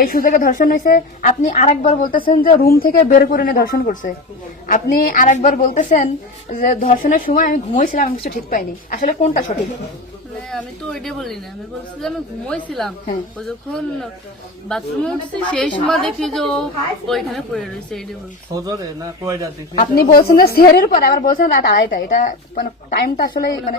এই সুযোগে ধর্ষণ হয়েছে। আপনি আরেকবার বলতেছেন যে রুম থেকে বের করে নিয়ে ধর্ষণ করছে। আপনি আরেকবার বলতেছেন যে ধর্ষণের সময় আমি ঘুমোইছিলাম আমি কিছু ঠিক পাইনি। আসলে কোনটা সঠিক? মানে আমি তো ওইটাই বলি না। আমি বলছিলাম আমি ঘুমোইছিলাম। হ্যাঁ। ও যখন বাথরুমে উঠছি সেই সময় দেখি যে ও ওইখানে পড়ে রয়েছে আপনি বলছেন যে সেহরের পরে আবার বলছেন রাত আড়াইটা এটা মানে টাইমটা আসলে মানে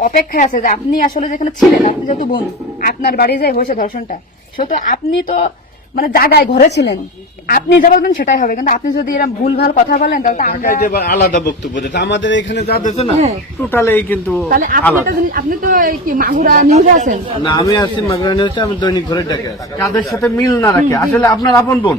অপেক্ষায় আছে যে আপনি আসলে যেখানে ছিলেন আপনি যেহেতু বোন আপনার বাড়ি যে হয়েছে ধর্ষণটা। সেহেতু আপনি তো মানে জায়গায় ঘরে ছিলেন। আপনি যা বলবেন সেটাই হবে। কিন্তু আপনি যদি এরকম ভুল ভালো কথা বলেন তাহলে আলাদা বক্তব্য দিতে আমাদের এখানে যা দিচ্ছে না হ্যাঁ। টোটালি কিন্তু তাহলে আপনি তো জিনিস- আপনি তো এই কি মাগুরা নিউজে আছেন? না আমি আছি মাগরানি হচ্ছে আমি দৈনিক ঘরে ডাকে আছি। কাদের সাথে মিল না রাখে? আসলে আপনার আপন বোন।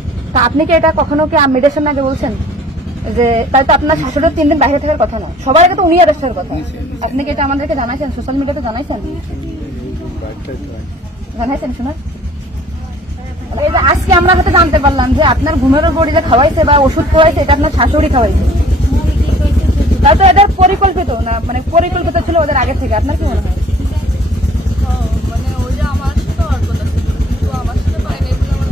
তা আপনি কি এটা কখনো কি মেডির আগে বলছেন? যে তাই তো আপনার শাশুড়ির তিন দিন বাইরে থাকার কথা না। সবার আগে তো উনি অ্যারেস্ট হওয়ার কথা। আপনি কি এটা আমাদেরকে জানাইছেন? সোশ্যাল মিডিয়াতে জানাইছেন? জানাইছেন শোনা। এই আজকে আমরা হয়তো জানতে পারলাম যে আপনার ঘুমের গড়ি যে খাওয়াইছে বা ওষুধ খাওয়াইছে এটা আপনার শাশুড়ি খাওয়াইছে। তাই তো এদের পরিকল্পিত না মানে পরিকল্পিত ছিল ওদের আগে থেকে। আপনার কি মনে হ্যাঁ, মানে ওই যে আমার সাথে আর কথা ছিল কিন্তু আমার সাথে পাই নাই বলে আমার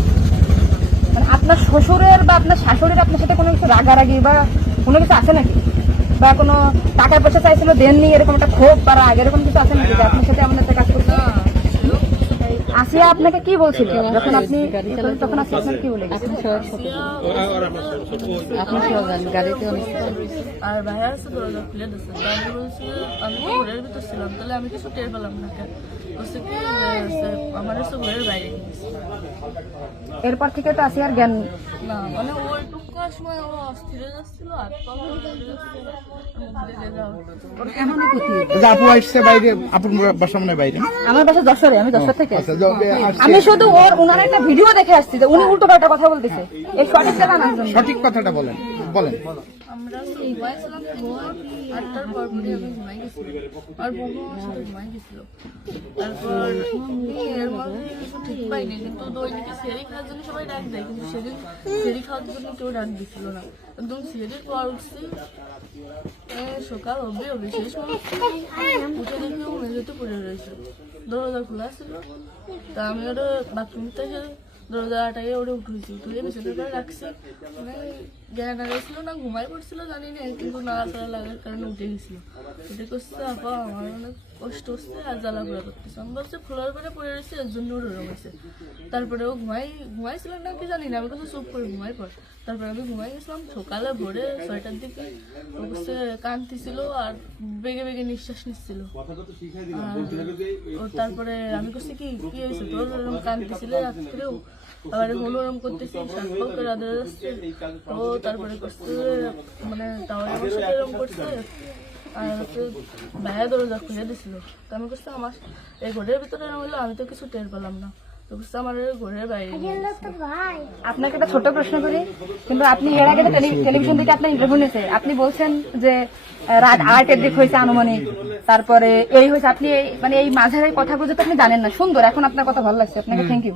মানে আপনার শ্বশুরের বা আপনার শাশুড়ির আপনার সাথে কোনো কিছু রাগারাগি বা কোনো কিছু আছে নাকি? বা কোনো টাকা পয়সা চাইছিল দেননি এরকম একটা ক্ষোভ বা রাগ এরকম কিছু আছে নাকি আপনার সাথে আমাদের কাজ করতে? আসিয়া আপনাকে কি বলছিল? যখন আপনি তখন আসিয়া কি বলে গেছে? আর ভাইয়া আছে দরজা খুলে দিচ্ছে আমি বলছি আমি তো ঘরের ভিতর ছিলাম তাহলে আমি কিছু টের পেলাম না কেন? বলছে কি যে, আমার হচ্ছে ঘরের বাইরে এরপর থেকে তো আসিয়ার জ্ঞান না মানে ওইটুকু সময় ও অস্থির যাচ্ছিল আর আপু আসছে বাইরে আপুর বাসা মনে বাইরে। আমার বাসা যশোরে আমি যশোর থেকে। আসছি। আচ্ছা, আমি শুধু ওর ওনার একটা ভিডিও দেখে আসছি যে উনি উল্টো পাল্টা কথা বলতেছে। এই সঠিক কথাটা বলেন বলেন। আমরা আটটার পর পরে আমি ঘুমাই গেছিলাম। আর ঘুমাই গেছিল। তারপর ঠিক পাইনি, কিন্তু খাওয়ার জন্য সবাই ডাক কিন্তু সেদিন খাওয়ার জন্য না। একদম উঠছি সকাল অব্দি সেই সময় উঠে দেখি মেঝেতে পড়ে রয়েছে। দরজা খোলা ছিল, তা আমি ওটা বাথরুম থেকে দরজা আটাকে ওটা উঠেছি উঠে বিছানা করে রাখছি। মানে জ্ঞান হারাইছিল না, ঘুমাই পড়ছিল জানি না কিন্তু নাড়াচাড়া লাগার কারণে উঠে গেছিল। উঠে করছে, আপা, আমার অনেক কষ্ট হচ্ছে, আর জ্বালা পোড়া করতেছে। আমি বলছে ফ্লোর করে পড়ে রয়েছে, এর জন্য ওর ওরম হয়েছে তারপরে ও ঘুমাই, ঘুমাইছিল না, কি জানি না, আমি কাছে চুপ করে ঘুমাই পড়। তারপরে আমি ঘুমাই গেছিলাম, সকালে ভোরে ছয়টার দিকে, ও বসে কাঁদতেছিল আর বেগে বেগে নিঃশ্বাস নিচ্ছিল। তারপরে আমি করছি কি কি হয়েছে? তোর কাঁদতেছিল রাত্রেও? আবার হলো ওরম করতেছি ও তারপরে করছে মানে তাও আমার সাথে এরকম করছে আর হচ্ছে দরজা খুলে দিছিল। তো আমি করছি আমার এই ঘরের ভিতরে এরকম হলো আমি তো কিছু টের পেলাম না। তো করছে আমার এই ঘরের বাইরে আপনাকে একটা ছোট প্রশ্ন করি কিন্তু আপনি এর আগে টেলিভিশন থেকে আপনার ইন্টারভিউ নিয়েছে। আপনি বলছেন যে রাত আড়াইটের দিক হয়েছে আনুমানিক তারপরে এই হয়েছে আপনি এই মানে এই মাঝের এই কথাগুলো তো আপনি জানেন না। সুন্দর এখন আপনার কথা ভালো লাগছে। আপনাকে থ্যাংক ইউ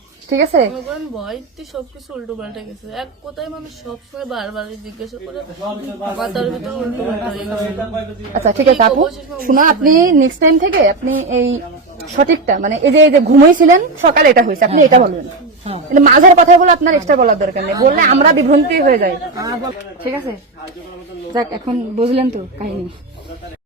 ঠিক আছে? মনে ভয়তে সবকিছু উল্টো পাল্টে গেছে। এক কথায় মানুষ সবসময় বারবার জিজ্ঞাসা করে মাথার ভিতরে উল্টো পাল্টা আচ্ছা ঠিক আছে আপু। শোনো আপনি নেক্সট টাইম থেকে আপনি এই সঠিকটা মানে এই যে এই যে ঘুমাইছিলেন সকালে এটা হয়েছে আপনি এটা বলবেন। কিন্তু মাঝের বলে আপনার এক্সট্রা বলার দরকার নেই। বললে আমরা বিভ্রান্তি হয়ে যাই। ঠিক আছে? যাক এখন বুঝলেন তো কাহিনী।